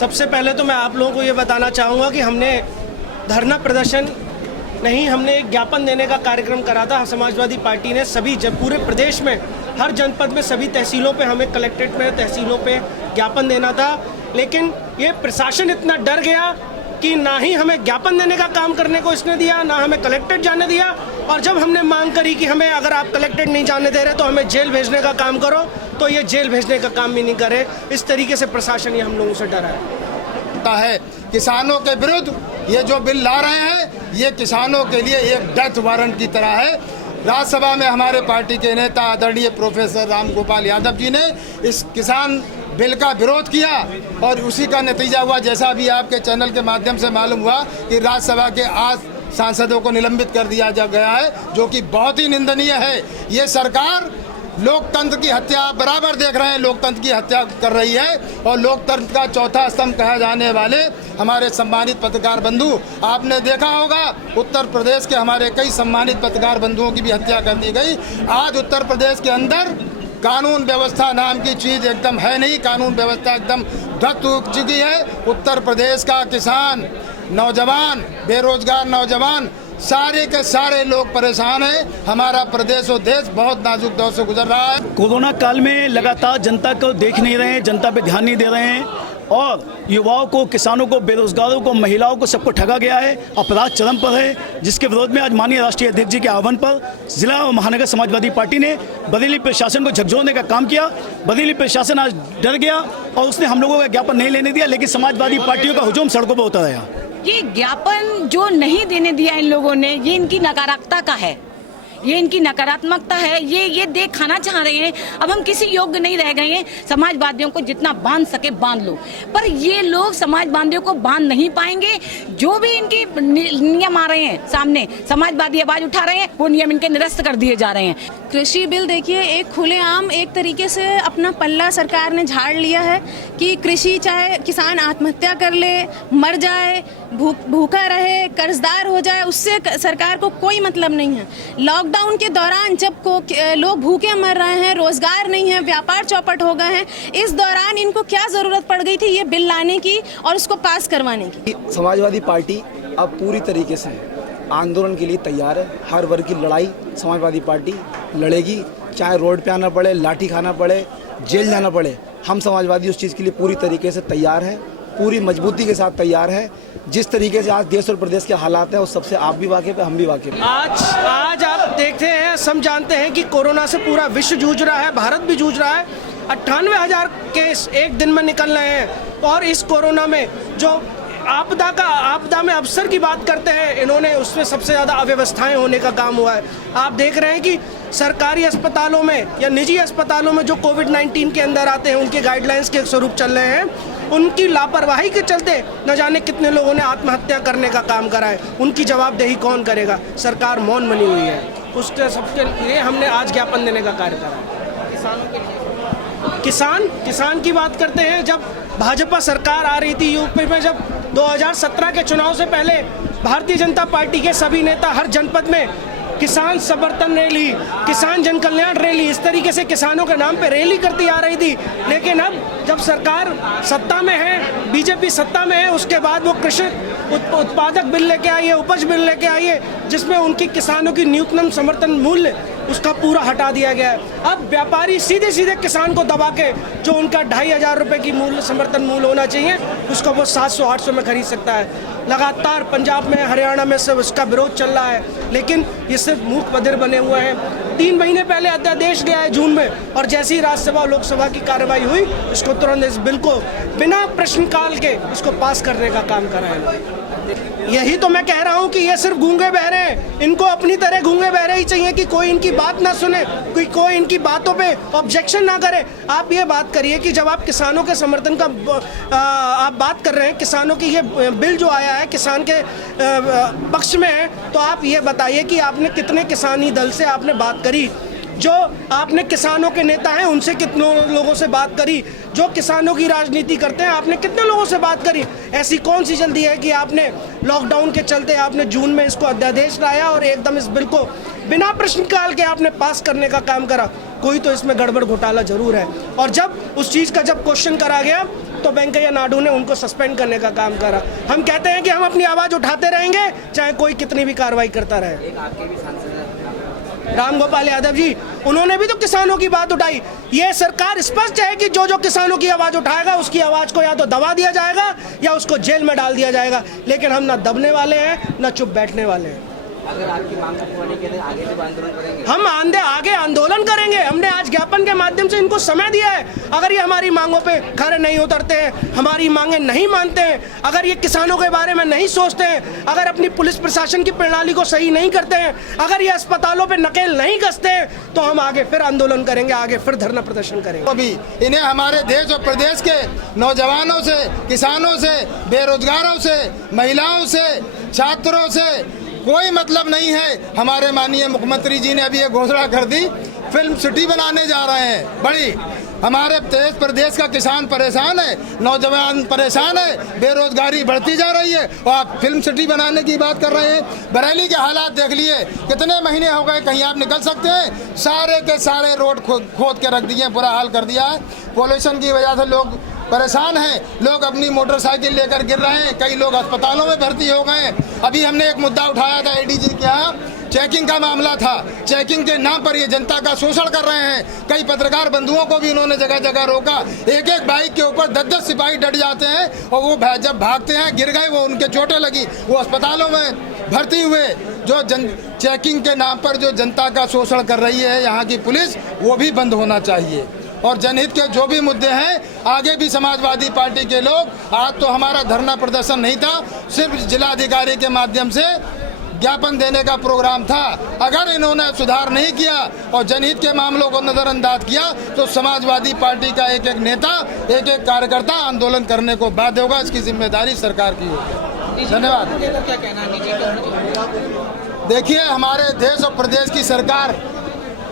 सबसे पहले तो मैं आप लोगों को ये बताना चाहूँगा कि हमने धरना प्रदर्शन नहीं, हमने एक ज्ञापन देने का कार्यक्रम करा था। समाजवादी पार्टी ने सभी पूरे प्रदेश में हर जनपद में सभी तहसीलों पे, हमें कलेक्ट्रेट में तहसीलों पे ज्ञापन देना था, लेकिन ये प्रशासन इतना डर गया कि ना ही हमें ज्ञापन देने का काम करने को इसने दिया, ना हमें कलेक्ट्रेट जाने दिया। और जब हमने मांग करी कि हमें अगर आप कलेक्ट्रेट नहीं जाने दे रहे तो हमें जेल भेजने का काम करो, तो ये जेल भेजने का काम भी नहीं करे। इस तरीके से प्रशासन ये हम लोगों से डरा है। किसानों के विरुद्ध ये जो बिल ला रहे हैं ये किसानों के लिए एक डेथ वारंट की तरह है। राज्यसभा में हमारे पार्टी के नेता आदरणीय प्रोफेसर रामगोपाल यादव जी ने इस किसान बिल का विरोध किया और उसी का नतीजा हुआ, जैसा भी आपके चैनल के माध्यम से मालूम हुआ, कि राज्यसभा के 8 सांसदों को निलंबित कर दिया गया है, जो कि बहुत ही निंदनीय है। ये सरकार लोकतंत्र की हत्या, बराबर देख रहे हैं, लोकतंत्र की हत्या कर रही है। और लोकतंत्र का चौथा स्तंभ कहा जाने वाले हमारे सम्मानित पत्रकार बंधु, आपने देखा होगा उत्तर प्रदेश के हमारे कई सम्मानित पत्रकार बंधुओं की भी हत्या कर दी गई। आज उत्तर प्रदेश के अंदर कानून व्यवस्था नाम की चीज़ एकदम है नहीं, कानून व्यवस्था एकदम ध्वस्त हो चुकी है। उत्तर प्रदेश का किसान, नौजवान, बेरोजगार नौजवान, सारे के सारे लोग परेशान हैं। हमारा प्रदेश और देश बहुत नाजुक दौर से गुजर रहा है। कोरोना काल में लगातार जनता को देख नहीं रहे हैं, जनता पे ध्यान नहीं दे रहे हैं और युवाओं को, किसानों को, बेरोजगारों को, महिलाओं को, सबको ठगा गया है। अपराध चरम पर है, जिसके विरोध में आज माननीय राष्ट्रीय अध्यक्ष जी के आह्वान पर जिला और महानगर समाजवादी पार्टी ने बरेली प्रशासन को झकझोरने का काम किया। बरेली प्रशासन आज डर गया और उसने हम लोगों का ज्ञापन नहीं लेने दिया, लेकिन समाजवादी पार्टियों का हुजूम सड़कों पर होता रहा। ये ज्ञापन जो नहीं देने दिया इन लोगों ने, ये इनकी नकारात्मकता का है, ये इनकी नकारात्मकता है। ये देख खाना चाह रहे हैं। अब हम किसी योग्य नहीं रह गए हैं, समाजवादियों को जितना बांध सके बांध लो, पर ये लोग समाजवादियों को बांध नहीं पाएंगे। जो भी इनकी नियम आ रहे हैं सामने, समाजवादी आवाज उठा रहे हैं, वो नियम इनके निरस्त कर दिए जा रहे हैं। कृषि बिल देखिए, एक खुलेआम एक तरीके से अपना पल्ला सरकार ने झाड़ लिया है कि कृषि, चाहे किसान आत्महत्या कर ले, मर जाए, भूखा रहे, कर्जदार हो जाए, उससे सरकार को कोई मतलब नहीं है। लॉकडाउन के दौरान जब लोग भूखे मर रहे हैं, रोजगार नहीं है, व्यापार चौपट हो गए हैं, इस दौरान इनको क्या जरूरत पड़ गई थी ये बिल लाने की और उसको पास करवाने की। समाजवादी पार्टी अब पूरी तरीके से आंदोलन के लिए तैयार है। हर वर्ग की लड़ाई समाजवादी पार्टी लड़ेगी, चाहे रोड पे आना पड़े, लाठी खाना पड़े, जेल जाना पड़े। हम समाजवादी उस चीज़ के लिए पूरी तरीके से तैयार हैं, पूरी मजबूती के साथ तैयार है। जिस तरीके से आज देश और प्रदेश के हालात हैं, उस सबसे आप भी वाकिफ है, हम भी वाकिफ हैं। आज आप देखते हैं, हम जानते हैं कि कोरोना से पूरा विश्व जूझ रहा है, भारत भी जूझ रहा है। 98,000 केस एक दिन में निकल रहे हैं और इस कोरोना में जो आपदा में अवसर की बात करते हैं इन्होंने, उसमें सबसे ज़्यादा अव्यवस्थाएं होने का काम हुआ है। आप देख रहे हैं कि सरकारी अस्पतालों में या निजी अस्पतालों में जो कोविड-19 के अंदर आते हैं, उनके गाइडलाइंस के स्वरूप चल रहे हैं, उनकी लापरवाही के चलते न जाने कितने लोगों ने आत्महत्या करने का काम करा है। उनकी जवाबदेही कौन करेगा? सरकार मौन बनी हुई है। उसके सबके लिए हमने आज ज्ञापन देने का कार्य करा। किसानों के लिए किसान की बात करते हैं। जब भाजपा सरकार आ रही थी यूपी में, जब 2017 के चुनाव से पहले भारतीय जनता पार्टी के सभी नेता हर जनपद में किसान समर्थन रैली, किसान जन कल्याण रैली, इस तरीके से किसानों के नाम पे रैली करती आ रही थी। लेकिन अब जब सरकार सत्ता में है, बीजेपी सत्ता में है, उसके बाद वो कृषि उत्पादक बिल लेके आई है, उपज बिल लेके आई है, जिसमें उनकी किसानों की न्यूनतम समर्थन मूल्य उसका पूरा हटा दिया गया है। अब व्यापारी सीधे सीधे किसान को दबा के जो उनका 2,500 रुपये की मूल्य समर्थन मूल्य होना चाहिए, उसको वो 700-800 में खरीद सकता है। लगातार पंजाब में, हरियाणा में सब उसका विरोध चल रहा है, लेकिन ये सिर्फ मूक बधिर बने हुए हैं। 3 महीने पहले अध्यादेश गया है जून में, और जैसे ही राज्यसभा और लोकसभा की कार्रवाई हुई, इसको तुरंत इस बिल को बिना प्रश्नकाल के इसको पास करने का काम करा है। यही तो मैं कह रहा हूँ कि ये सिर्फ गूंगे बहरे हैं। इनको अपनी तरह गूंगे बहरे ही चाहिए कि कोई इनकी बात ना सुने, कोई इनकी बातों पे ऑब्जेक्शन ना करे। आप ये बात करिए कि जब आप किसानों के समर्थन का आप बात कर रहे हैं, किसानों की ये बिल जो आया है किसान के पक्ष में है, तो आप ये बताइए कि आपने कितने किसानी दल से आपने बात करी? जो आपने किसानों के नेता हैं उनसे कितने लोगों से बात करी? जो किसानों की राजनीति करते हैं आपने कितने लोगों से बात करी? ऐसी कौन सी जल्दी है कि आपने लॉकडाउन के चलते आपने जून में इसको अध्यादेश लाया और एकदम इस बिल को बिना प्रश्नकाल के आपने पास करने का काम करा? कोई तो इसमें गड़बड़ घोटाला जरूर है। और जब उस चीज़ का जब क्वेश्चन करा गया तो वेंकैया नायडू ने उनको सस्पेंड करने का काम करा। हम कहते हैं कि हम अपनी आवाज़ उठाते रहेंगे चाहे कोई कितनी भी कार्रवाई करता रहे। रामगोपाल यादव जी, उन्होंने भी तो किसानों की बात उठाई। ये सरकार स्पष्ट है कि जो जो किसानों की आवाज़ उठाएगा उसकी आवाज़ को या तो दबा दिया जाएगा या उसको जेल में डाल दिया जाएगा, लेकिन हम ना दबने वाले हैं ना चुप बैठने वाले हैं। अगर आपकी मांग को पूरा नहीं किया तो आगे भी आंदोलन करेंगे। हम आगे आंदोलन करेंगे। हमने आज ज्ञापन के माध्यम से इनको समय दिया है। अगर ये हमारी मांगों पे खरे नहीं उतरते हैं, हमारी मांगे नहीं मानते हैं, अगर ये किसानों के बारे में नहीं सोचते हैं, अगर अपनी पुलिस प्रशासन की प्रणाली को सही नहीं करते हैं, अगर ये अस्पतालों पे नकेल नहीं कसते हैं, तो हम आगे फिर आंदोलन करेंगे, आगे फिर धरना प्रदर्शन करेंगे। अभी इन्हें हमारे देश और प्रदेश के नौजवानों से, किसानों से, बेरोजगारों से, महिलाओं से, छात्रों से कोई मतलब नहीं है। हमारे माननीय मुख्यमंत्री जी ने अभी ये घोषणा कर दी, फिल्म सिटी बनाने जा रहे हैं बड़ी। हमारे देश प्रदेश का किसान परेशान है, नौजवान परेशान है, बेरोजगारी बढ़ती जा रही है और आप फिल्म सिटी बनाने की बात कर रहे हैं। बरेली के हालात देख लिए, कितने महीने हो गए कहीं आप निकल सकते हैं? सारे के सारे रोड खोद के रख दिए, बुरा हाल कर दिया है। पोल्यूशन की वजह से लोग परेशान हैं, लोग अपनी मोटरसाइकिल लेकर गिर रहे हैं, कई लोग अस्पतालों में भर्ती हो गए। अभी हमने एक मुद्दा उठाया था एडीजी के यहाँ, चेकिंग का मामला था। चेकिंग के नाम पर ये जनता का शोषण कर रहे हैं। कई पत्रकार बंधुओं को भी उन्होंने जगह जगह रोका। एक एक बाइक के ऊपर 10-10 सिपाही डट जाते हैं और वो जब भागते हैं, गिर गए, वो उनके चोटें लगी, वो अस्पतालों में भर्ती हुए। जो चेकिंग के नाम पर जो जनता का शोषण कर रही है यहाँ की पुलिस, वो भी बंद होना चाहिए। और जनहित के जो भी मुद्दे हैं, आगे भी समाजवादी पार्टी के लोग, आज तो हमारा धरना प्रदर्शन नहीं था, सिर्फ जिलाधिकारी के माध्यम से ज्ञापन देने का प्रोग्राम था। अगर इन्होंने सुधार नहीं किया और जनहित के मामलों को नजरअंदाज किया तो समाजवादी पार्टी का एक एक नेता, एक एक कार्यकर्ता आंदोलन करने को बाध्य होगा। इसकी जिम्मेदारी सरकार की होगी। धन्यवाद। क्या कहना है? देखिए, हमारे देश और प्रदेश की सरकार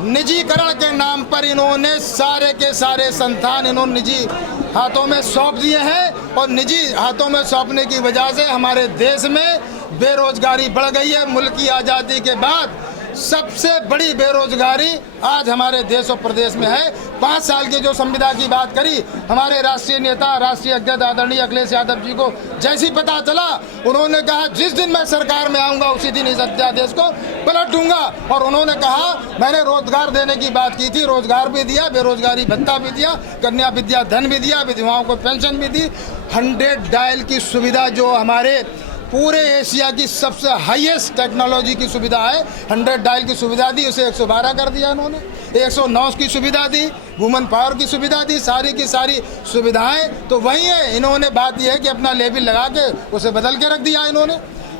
निजीकरण के नाम पर इन्होंने सारे के सारे संस्थान इन्होंने निजी हाथों में सौंप दिए हैं और निजी हाथों में सौंपने की वजह से हमारे देश में बेरोजगारी बढ़ गई है। मुल्क की आज़ादी के बाद सबसे बड़ी बेरोजगारी आज हमारे देश और प्रदेश में है। 5 साल की जो संविदा की बात करी, हमारे राष्ट्रीय नेता, राष्ट्रीय अध्यक्ष आदरणीय अखिलेश यादव जी को जैसी पता चला, उन्होंने कहा जिस दिन मैं सरकार में आऊंगा उसी दिन इस अध्यादेश को पलट दूंगा। और उन्होंने कहा मैंने रोजगार देने की बात की थी, रोजगार भी दिया, बेरोजगारी भत्ता भी दिया, कन्या विद्या धन भी दिया, विधवाओं को पेंशन भी दी। 100 डायल की सुविधा जो हमारे पूरे एशिया की सबसे हाईएस्ट टेक्नोलॉजी की सुविधा है, 100 डायल की सुविधा दी, उसे 112 कर दिया इन्होंने। 109 की सुविधा दी, वुमन पावर की सुविधा दी, सारी की सारी सुविधाएं तो वही है। इन्होंने बात यह है कि अपना लेबल लगा के उसे बदल के रख दिया इन्होंने,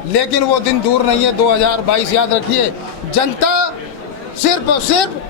लेकिन वो दिन दूर नहीं है। 2022 याद रखिए, जनता सिर्फ और सिर्फ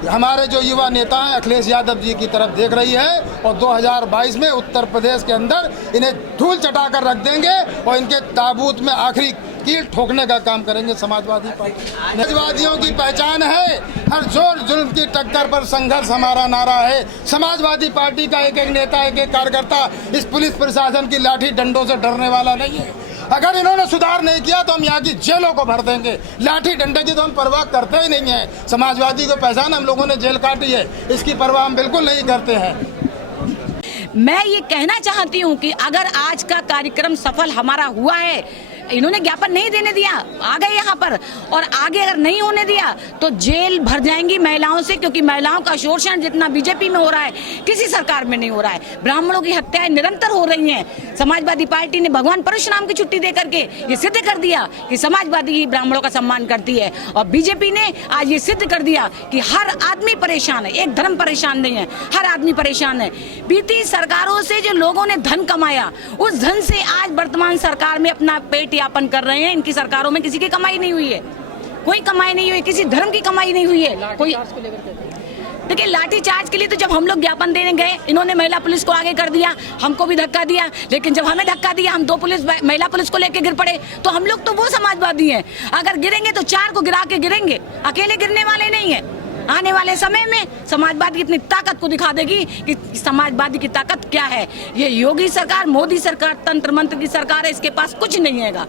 हमारे जो युवा नेता हैं अखिलेश यादव जी की तरफ देख रही है और 2022 में उत्तर प्रदेश के अंदर इन्हें धूल चटाकर रख देंगे और इनके ताबूत में आखिरी कील ठोकने का काम करेंगे समाजवादी पार्टी। समाजवादियों की पहचान है, हर जोर जुल्म की टक्कर पर संघर्ष हमारा नारा है। समाजवादी पार्टी का एक एक नेता, एक एक कार्यकर्ता इस पुलिस प्रशासन की लाठी डंडों से डरने वाला नहीं है। अगर इन्होंने सुधार नहीं किया तो हम यहाँ की जेलों को भर देंगे। लाठी डंडे की तो हम परवाह करते ही नहीं है। समाजवादी को पहचान, हम लोगों ने जेल काटी है, इसकी परवाह हम बिल्कुल नहीं करते हैं। मैं ये कहना चाहती हूँ कि अगर आज का कार्यक्रम सफल हमारा हुआ है, इन्होंने ज्ञापन नहीं देने दिया, आ गए यहाँ पर, और आगे अगर नहीं होने दिया तो जेल भर जाएंगी महिलाओं से, क्योंकि महिलाओं का शोषण जितना बीजेपी में हो रहा है किसी सरकार में नहीं हो रहा है। ब्राह्मणों की हत्याएं निरंतर हो रही हैं। समाजवादी पार्टी ने भगवान परशुराम की छुट्टी दे करके ये सिद्ध कर दिया कि समाजवादी ही ब्राह्मणों का सम्मान करती है, और बीजेपी ने आज ये सिद्ध कर दिया कि हर आदमी परेशान है, एक धर्म परेशान नहीं है, हर आदमी परेशान है। बीती सरकारों से जो लोगों ने धन कमाया, उस धन से आज वर्तमान सरकार में अपना पेट यापन कर रहे हैं। इनकी सरकारों में किसी की कमाई नहीं हुई है, कोई कमाई नहीं हुई, किसी धर्म की कमाई नहीं हुई है। कोई देखिए, लाठी चार्ज के लिए तो जब हम लोग ज्ञापन देने गए, इन्होंने महिला पुलिस को आगे कर दिया, हमको भी धक्का दिया, लेकिन जब हमें धक्का दिया, हम 2 महिला पुलिस को लेके गिर पड़े, तो हम लोग तो वो समाजवादी हैं। अगर गिरेंगे तो 4 को गिरा के गिरेंगे, अकेले गिरने वाले नहीं है। आने वाले समय में समाजवादी इतनी ताकत को दिखा देगी कि समाजवादी की ताकत क्या है। ये योगी सरकार, मोदी सरकार, तंत्र मंत्र की सरकार है, इसके पास कुछ नहीं हैगा।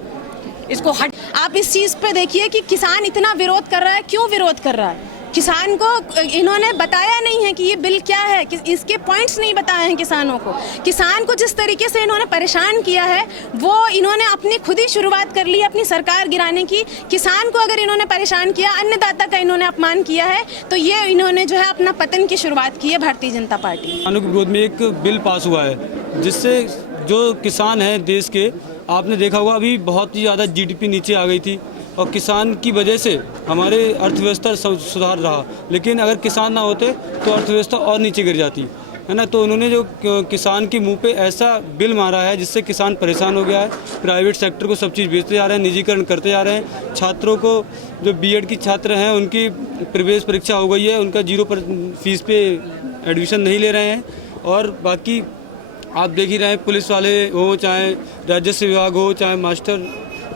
इसको हट। आप इस चीज़ पे देखिए कि किसान इतना विरोध कर रहा है, क्यों विरोध कर रहा है? किसान को इन्होंने बताया नहीं है कि ये बिल क्या है, कि इसके पॉइंट्स नहीं बताए हैं किसानों को। किसान को जिस तरीके से इन्होंने परेशान किया है वो इन्होंने अपनी खुद ही शुरुआत कर ली अपनी सरकार गिराने की। किसान को अगर इन्होंने परेशान किया, अन्नदाता का इन्होंने अपमान किया है, तो ये इन्होंने जो है अपना पतन की शुरुआत की है भारतीय जनता पार्टी। किसानों के विरोध में एक बिल पास हुआ है जिससे जो किसान हैं देश के, आपने देखा होगा अभी बहुत ही ज़्यादा जीडीपी नीचे आ गई थी और किसान की वजह से हमारे अर्थव्यवस्था सुधार रहा। लेकिन अगर किसान ना होते तो अर्थव्यवस्था और नीचे गिर जाती है ना। तो उन्होंने जो किसान के मुंह पे ऐसा बिल मारा है जिससे किसान परेशान हो गया है। प्राइवेट सेक्टर को सब चीज़ बेचते जा रहे हैं, निजीकरण करते जा रहे हैं। छात्रों को जो बीएड की छात्र हैं उनकी प्रवेश परीक्षा हो गई है, उनका 0% फीस पे एडमिशन नहीं ले रहे हैं। और बाकी आप देख ही रहे हैं, पुलिस वाले हो, चाहे राजस्व विभाग हो, चाहे मास्टर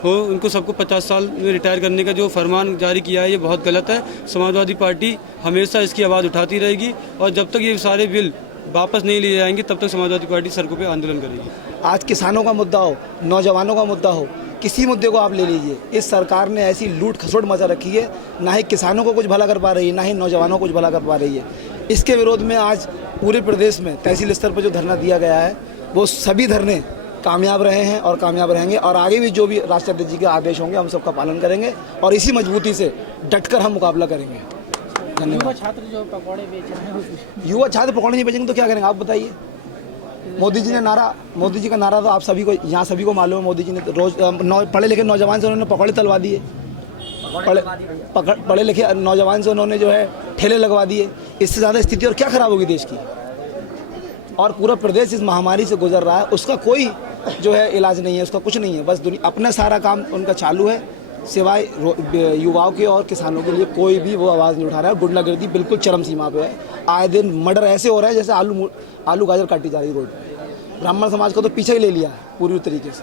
हो, उनको सबको 50 साल में रिटायर करने का जो फरमान जारी किया है ये बहुत गलत है। समाजवादी पार्टी हमेशा इसकी आवाज़ उठाती रहेगी और जब तक ये सारे बिल वापस नहीं लिए जाएंगे तब तक समाजवादी पार्टी सड़कों पे आंदोलन करेगी। आज किसानों का मुद्दा हो, नौजवानों का मुद्दा हो, किसी मुद्दे को आप ले लीजिए, इस सरकार ने ऐसी लूट खसोट मचा रखी है, ना ही किसानों को कुछ भला कर पा रही है, ना ही नौजवानों को कुछ भला कर पा रही है। इसके विरोध में आज पूरे प्रदेश में तहसील स्तर पर जो धरना दिया गया है वो सभी धरने कामयाब रहे हैं और कामयाब रहेंगे और आगे भी जो भी राष्ट्रीय अध्यक्ष जी के आदेश होंगे हम सबका पालन करेंगे और इसी मजबूती से डटकर हम मुकाबला करेंगे। धन्यवाद। युवा छात्र जो पकौड़े बेच रहे हैं, युवा छात्र पकौड़े नहीं बेचेंगे तो क्या करेंगे आप बताइए। मोदी जी का नारा तो आप सभी को यहाँ सभी को मालूम है। मोदी जी ने रोज पढ़े लिखे नौजवान से उन्होंने पकौड़े तलवा दिए, पढ़े लिखे नौजवान से उन्होंने जो है ठेले लगवा दिए। इससे ज़्यादा स्थिति और क्या खराब होगी देश की। और पूरा प्रदेश इस महामारी से गुजर रहा है, उसका कोई जो है इलाज नहीं है, उसका कुछ नहीं है। बस अपना सारा काम उनका चालू है, सिवाय युवाओं के और किसानों के लिए कोई भी वो आवाज़ नहीं उठा रहा है। गुंडागर्दी बिल्कुल चरम सीमा पे है। आए दिन मर्डर ऐसे हो रहा है जैसे आलू गाजर काटी जा रही रोड पर। ब्राह्मण समाज को तो पीछे ही ले लिया है पूरी तरीके से।